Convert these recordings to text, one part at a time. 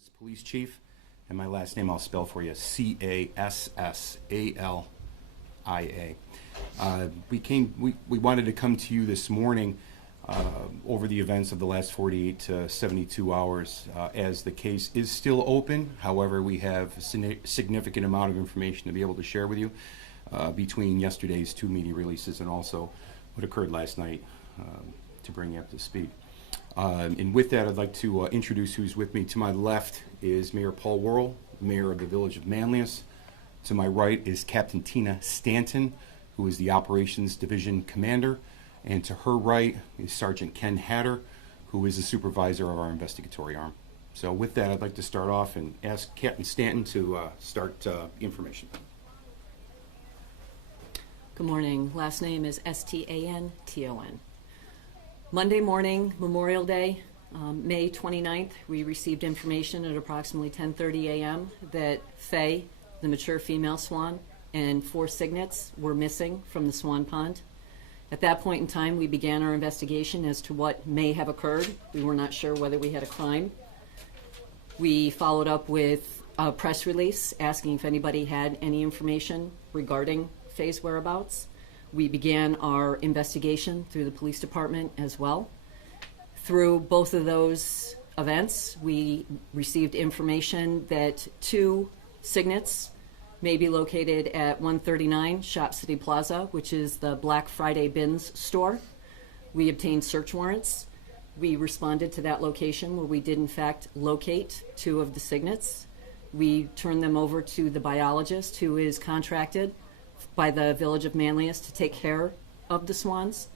Manlius Police Chief, and my last name I'll spell for you, Cassalia. We wanted to come to you this morning over the events of the last 48 to 72 hours as the case is still open. However, we have a significant amount of information to be able to share with you between yesterday's two media releases and also what occurred last night to bring you up to speed. And with that, I'd like to introduce who's with me. To my left is Mayor Paul Worrell, Mayor of the Village of Manlius. To my right is Captain Tina Stanton, who is the Operations Division Commander. And to her right is Sergeant Ken Hatter, who is the supervisor of our investigatory arm. So with that, I'd like to start off and ask Captain Stanton to start information. Good morning. Last name is Stanton. Monday morning, Memorial Day, May 29th, we received information at approximately 10:30 a.m. that Faye, the mature female swan, and 4 signets were missing from the swan pond. At that point in time, we began our investigation as to what may have occurred. We were not sure whether we had a crime. We followed up with a press release asking if anybody had any information regarding Faye's whereabouts. We began our investigation through the police department as well. Through both of those events, we received information that 2 signets may be located at 139 Shop City Plaza, which is the Black Friday Bins store. We obtained search warrants. We responded to that location where we did in fact locate 2 of the signets. We turned them over to the biologist who is contracted by the Village of Manlius to take care of the swans.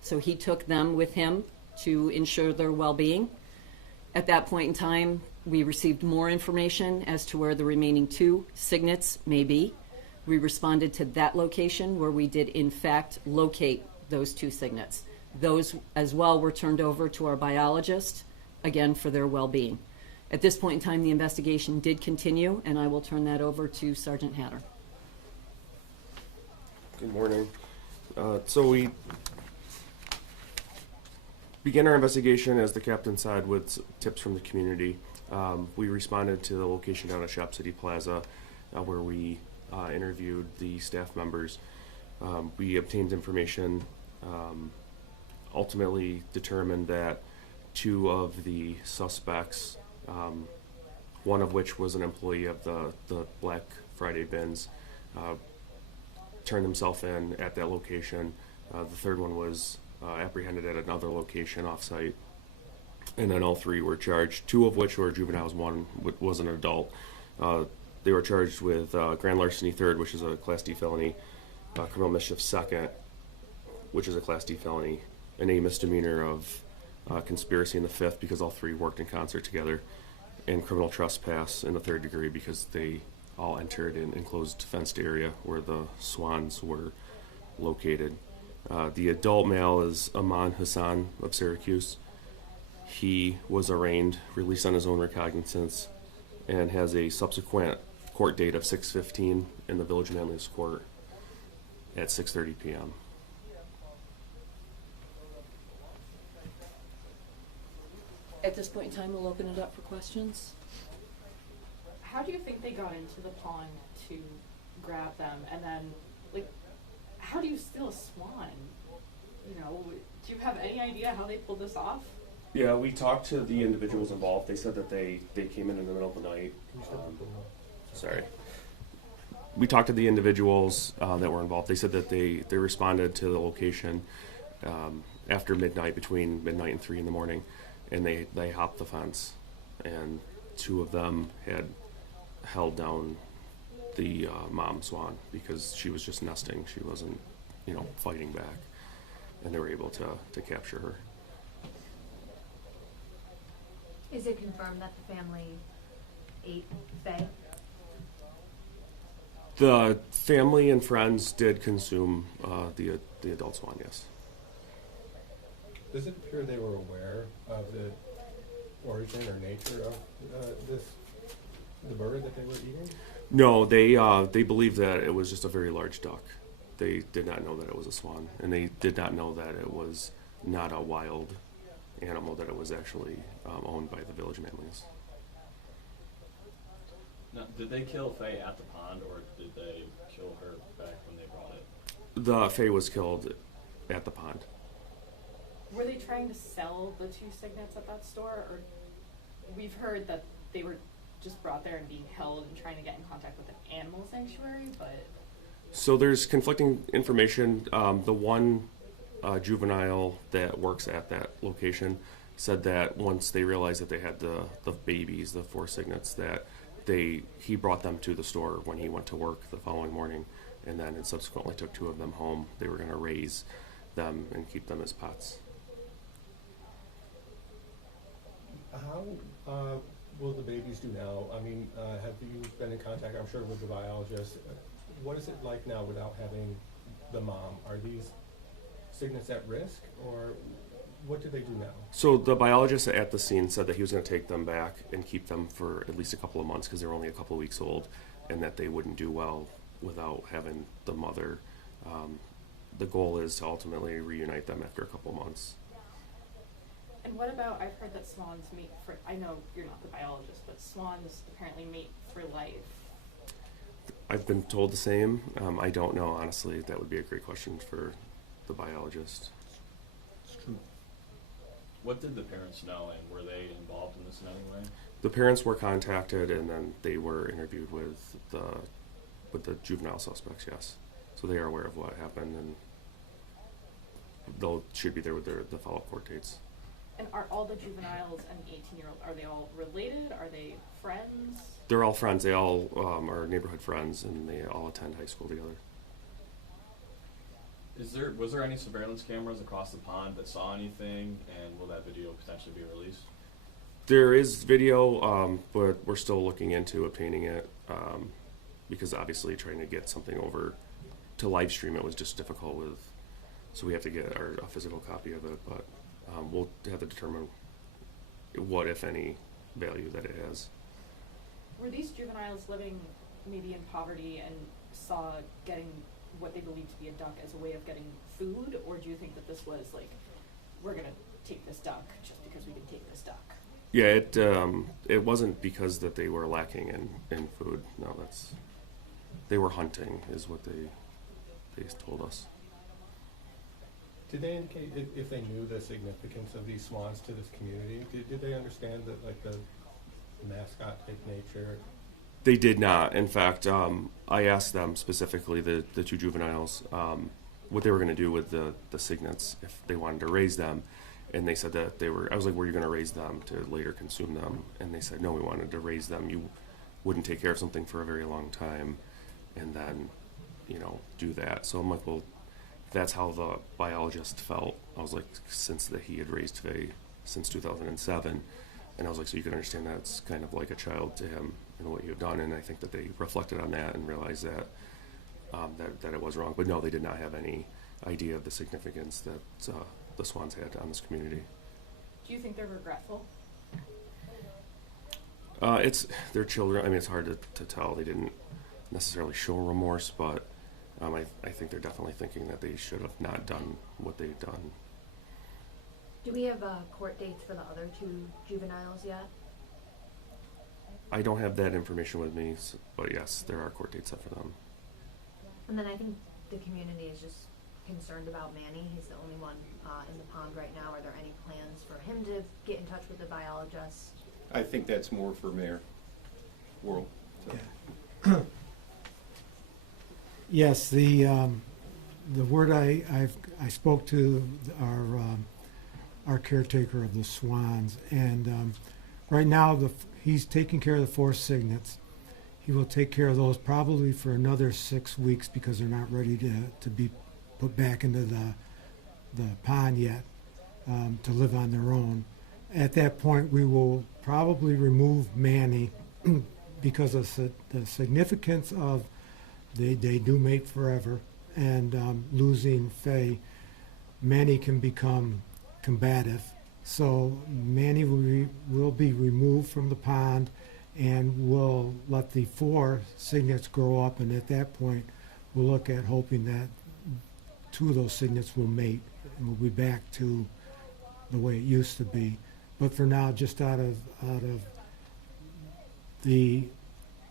So he took them with him to ensure their well-being. At that point in time, we received more information as to where the remaining 2 signets may be. We responded to that location where we did in fact locate those 2 signets. Those as well were turned over to our biologist, again for their well-being. At this point in time, the investigation did continue, and I will turn that over to Sergeant Hatter. Good morning. So we began our investigation, as the captain said, with tips from the community. We responded to the location down at Shop City Plaza where we interviewed the staff members. We obtained information, ultimately determined that 2 of the suspects, one of which was an employee of the Black Friday Bins, turned himself in at that location. The third one was apprehended at another location off-site, and then all 3 were charged, 2 of which were juveniles, 1 was an adult. They were charged with grand larceny third, which is a Class D felony, criminal mischief second, which is a Class D felony, and a misdemeanor of conspiracy in the 5th because all 3 worked in concert together, and criminal trespass in the 3rd degree because they all entered an enclosed fenced area where the swans were located. The adult male is Aman Hassan of Syracuse. He was arraigned, released on his own recognizance, and has a subsequent court date of 6/15 in the Village of Manlius Court at 6:30 p.m. At this point in time, we'll open it up for questions. How do you think they got into the pond to grab them? And then, like, how do you steal a swan? You know, do you have any idea how they pulled this off? Yeah, we talked to the individuals involved. They said that they came in the middle of the night. Sorry. We talked to the individuals that were involved. They said that they responded to the location after midnight, between midnight and 3 in the morning, and they hopped the fence. And 2 of them had held down the mom swan because she was just nesting. She wasn't, fighting back, and they were able to capture her. Is it confirmed that the family ate Faye? The family and friends did consume the adult swan, yes. Does it appear they were aware of the origin or nature of the bird that they were eating? No, they believed that it was just a very large duck. They did not know that it was a swan, and they did not know that it was not a wild animal, that it was actually owned by the Village of Manlius. Now, did they kill Faye at the pond, or did they kill her back when they brought it? The Faye was killed at the pond. Were they trying to sell the 2 signets at that store, or we've heard that they were just brought there and being held and trying to get in contact with an animal sanctuary, but So there's conflicting information. The one juvenile that works at that location said that once they realized that they had the babies, the 4 signets, that he brought them to the store when he went to work the following morning, and then subsequently took 2 of them home. They were going to raise them and keep them as pets. How will the babies do now? I mean, have you been in contact, I'm sure, with the biologist? What is it like now without having the mom? Are these signets at risk, or what do they do now? So the biologist at the scene said that he was going to take them back and keep them for at least a couple of months because they were only a couple of weeks old, and that they wouldn't do well without having the mother. The goal is to ultimately reunite them after a couple of months. and what about, I've heard that swans mate for, I know you're not the biologist, but swans apparently mate for life. I've been told the same. I don't know, honestly. That would be a great question for the biologist. It's true. What did the parents know, and were they involved in this in any way? The parents were contacted, and then they were interviewed with the juvenile suspects. Yes, so they are aware of what happened, and they'll should be there with the follow-up court dates. And are all the juveniles and the 18-year-old, are they all related? Are they friends? They're all friends. They all are neighborhood friends, and they all attend high school together. Was there any surveillance cameras across the pond that saw anything, and will that video potentially be released? There is video, but we're still looking into obtaining it because obviously trying to get something over to live stream it was just difficult so we have to get a physical copy of it, but we'll have to determine what, if any, value that it has. Were these juveniles living maybe in poverty and saw getting what they believed to be a duck as a way of getting food, or do you think that this was like, we're gonna take this duck just because we can take this duck? Yeah, it wasn't because that they were lacking in food. No, they were hunting is what they told us. Did they indicate if they knew the significance of these swans to this community? Did they understand that, like, the mascot type nature? They did not. In fact, I asked them specifically, the 2 juveniles, what they were going to do with the signets, if they wanted to raise them. And they said that I was like, were you going to raise them to later consume them? And they said, no, we wanted to raise them. You wouldn't take care of something for a very long time and then, do that. So I'm like, well, that's how the biologist felt. I was like, since that he had raised Faye since 2007. And I was like, so you can understand that's kind of like a child to him and what you have done. And I think that they reflected on that and realized that that it was wrong. But no, they did not have any idea of the significance that the swans had on this community. Do you think they're regretful? It's their children. I mean, it's hard to tell. They didn't necessarily show remorse, but I think they're definitely thinking that they should have not done what they've done. Do we have court dates for the other 2 juveniles yet? I don't have that information with me, but yes, there are court dates set for them. And then I think the community is just concerned about Manny. He's the only one in the pond right now. Are there any plans for him to get in touch with the biologist? I think that's more for Mayor Worrell. Yes, the word I spoke to our caretaker of the swans, and right now he's taking care of the 4 signets. He will take care of those probably for another 6 weeks because they're not ready to be put back into the pond yet to live on their own. At that point, we will probably remove Manny because of the significance of they do mate forever, and losing Faye, Manny can become combative. So Manny will be removed from the pond, and we'll let the 4 signets grow up, and at that point we'll look at hoping that 2 of those signets will mate and we'll be back to the way it used to be. But for now, just out of the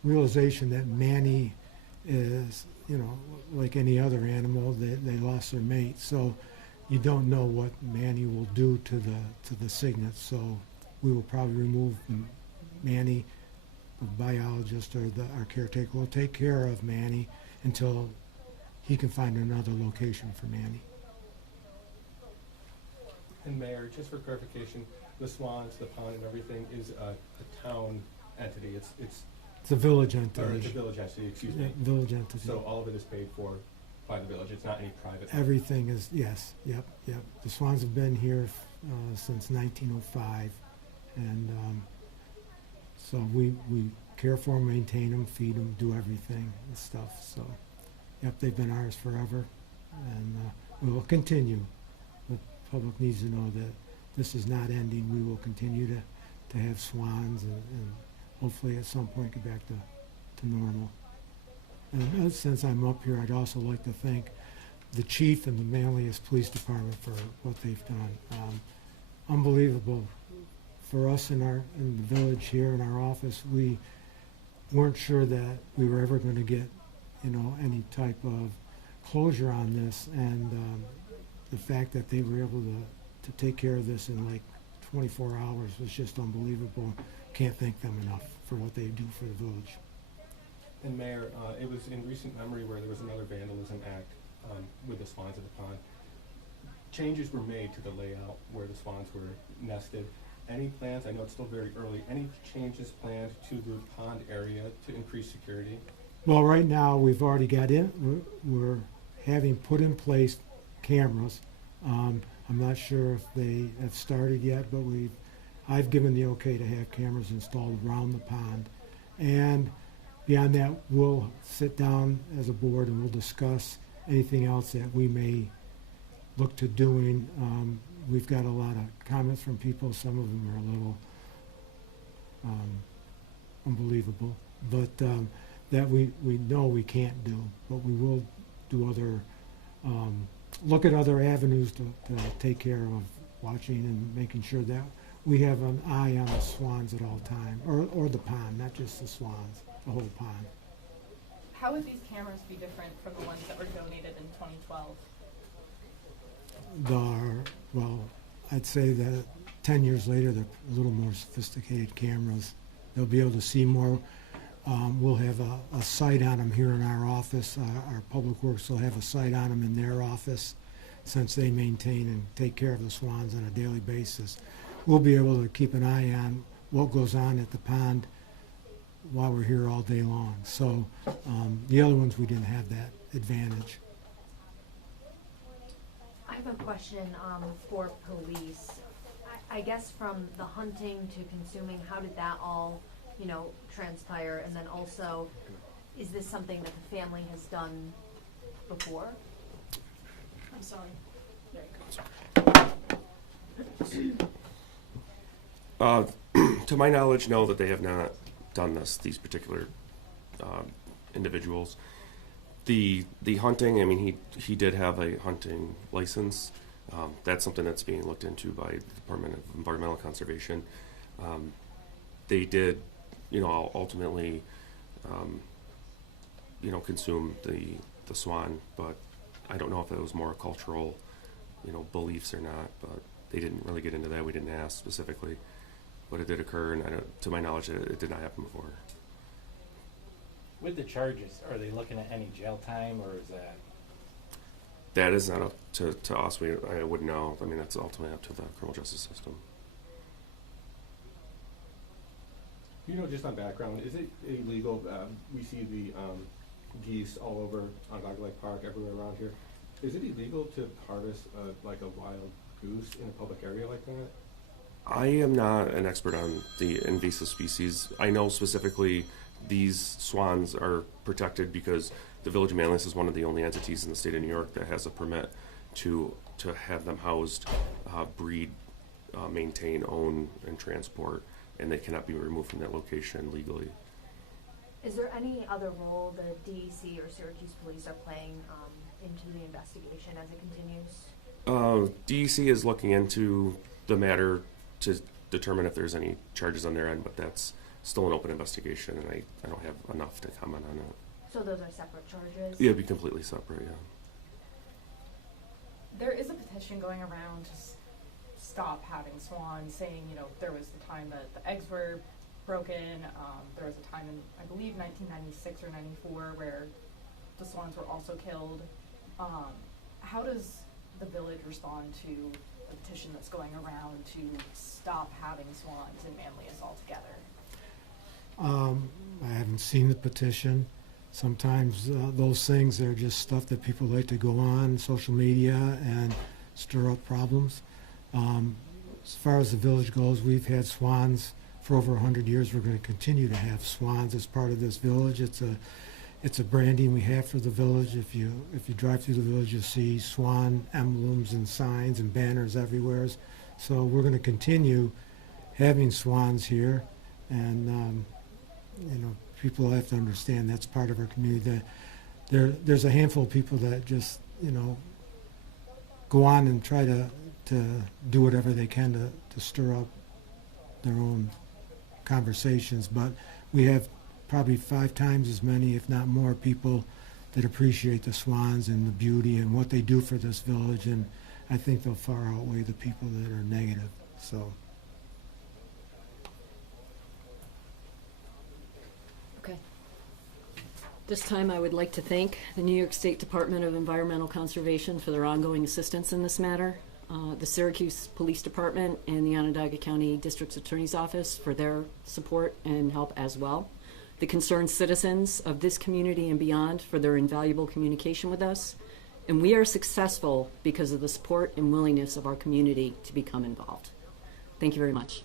realization that Manny is, you know, like any other animal, they lost their mate. So you don't know what Manny will do to the cygnets. So we will probably remove Manny. The biologist or our caretaker will take care of Manny until he can find another location for Manny. And Mayor, just for clarification, the swans, the pond and everything is a town entity. It's It's a village or it's a entity. village entity, excuse Yeah, me. village entity. So all of it is paid for by the village. It's not any private. Everything is, yes, yep. The swans have been here since 1905, and so we care for them, maintain them, feed them, do everything and stuff. So, yep, they've been ours forever, and we will continue. The public needs to know that this is not ending. We will continue to have swans, and hopefully at some point get back to normal. And since I'm up here, I'd also like to thank the chief and the Manlius Police Department for what they've done. Unbelievable. For us in the village here in our office, we weren't sure that we were ever going to get, you know, any type of closure on this, and the fact that they were able to take care of this in like 24 hours was just unbelievable. Can't thank them enough for what they do for the village. And Mayor, it was in recent memory where there was another vandalism act with the swans at the pond. Changes were made to the layout where the swans were nested. Any plans, I know it's still very early, any changes planned to the pond area to increase security? Well, right now, we've already got we're having put in place cameras. I'm not sure if they have started yet, but I've given the okay to have cameras installed around the pond. And beyond that, we'll sit down as a board and we'll discuss anything else that we may look to doing. We've got a lot of comments from people. Some of them are a little unbelievable, but that we know we can't do. But we will do other, look at other avenues to take care of watching and making sure that we have an eye on the swans at all time, or the pond, not just the swans, the whole pond. How would these cameras be different from the ones that were donated in 2012? Well, I'd say that 10 years later, they're a little more sophisticated cameras. They'll be able to see more. We'll have a sight on them here in our office. Our public works will have a sight on them in their office, since they maintain and take care of the swans on a daily basis. We'll be able to keep an eye on what goes on at the pond while we're here all day long. So the other ones, we didn't have that advantage. I have a question for police. I guess from the hunting to consuming, how did that all, you know, transpire? And then also, is this something that the family has done before? I'm sorry. There you go. To my knowledge, no, that they have not done this, these particular individuals. The hunting, I mean, he did have a hunting license. That's something that's being looked into by the Department of Environmental Conservation. They did, you know, ultimately, you know, consume the swan, but I don't know if it was more cultural, you know, beliefs or not, but they didn't really get into that. We didn't ask specifically, but it did occur, and to my knowledge, it did not happen before. With the charges, are they looking at any jail time, or is that? That is not up to us. I wouldn't know. I mean, that's ultimately up to the criminal justice system. You know, just on background, is it illegal? We see the geese all over on Dog Lake Park, everywhere around here. Is it illegal to harvest like a wild goose in a public area like that? I am not an expert on the invasive species. I know specifically these swans are protected because the Village of Manlius is one of the only entities in the state of New York that has a permit to have them housed, breed, maintain, own, and transport, and they cannot be removed from that location legally. Is there any other role the DEC or Syracuse Police are playing into the investigation as it continues? DEC is looking into the matter to determine if there's any charges on their end, but that's still an open investigation, and I don't have enough to comment on it. So those are separate charges? Yeah, it'd be completely separate, yeah. There is a petition going around to stop having swans, saying, you know, there was the time that the eggs were broken. There was a time in, I believe, 1996 or 94 where the swans were also killed. How does the village respond to a petition that's going around to stop having swans in Manlius altogether? I haven't seen the petition. Sometimes those things are just stuff that people like to go on social media and stir up problems. As far as the village goes, we've had swans for over 100 years. We're going to continue to have swans as part of this village. It's a branding we have for the village. If you drive through the village, you'll see swan emblems and signs and banners everywhere. So we're going to continue having swans here, and you know, people have to understand that's part of our community. That there's a handful of people that just, you know, go on and try to do whatever they can to stir up their own conversations, but we have probably 5 times as many, if not more, people that appreciate the swans and the beauty and what they do for this village, and I think they'll far outweigh the people that are negative. So. Okay. This time I would like to thank the New York State Department of Environmental Conservation for their ongoing assistance in this matter, the Syracuse Police Department and the Onondaga County District Attorney's Office for their support and help as well, the concerned citizens of this community and beyond for their invaluable communication with us, and we are successful because of the support and willingness of our community to become involved. Thank you very much.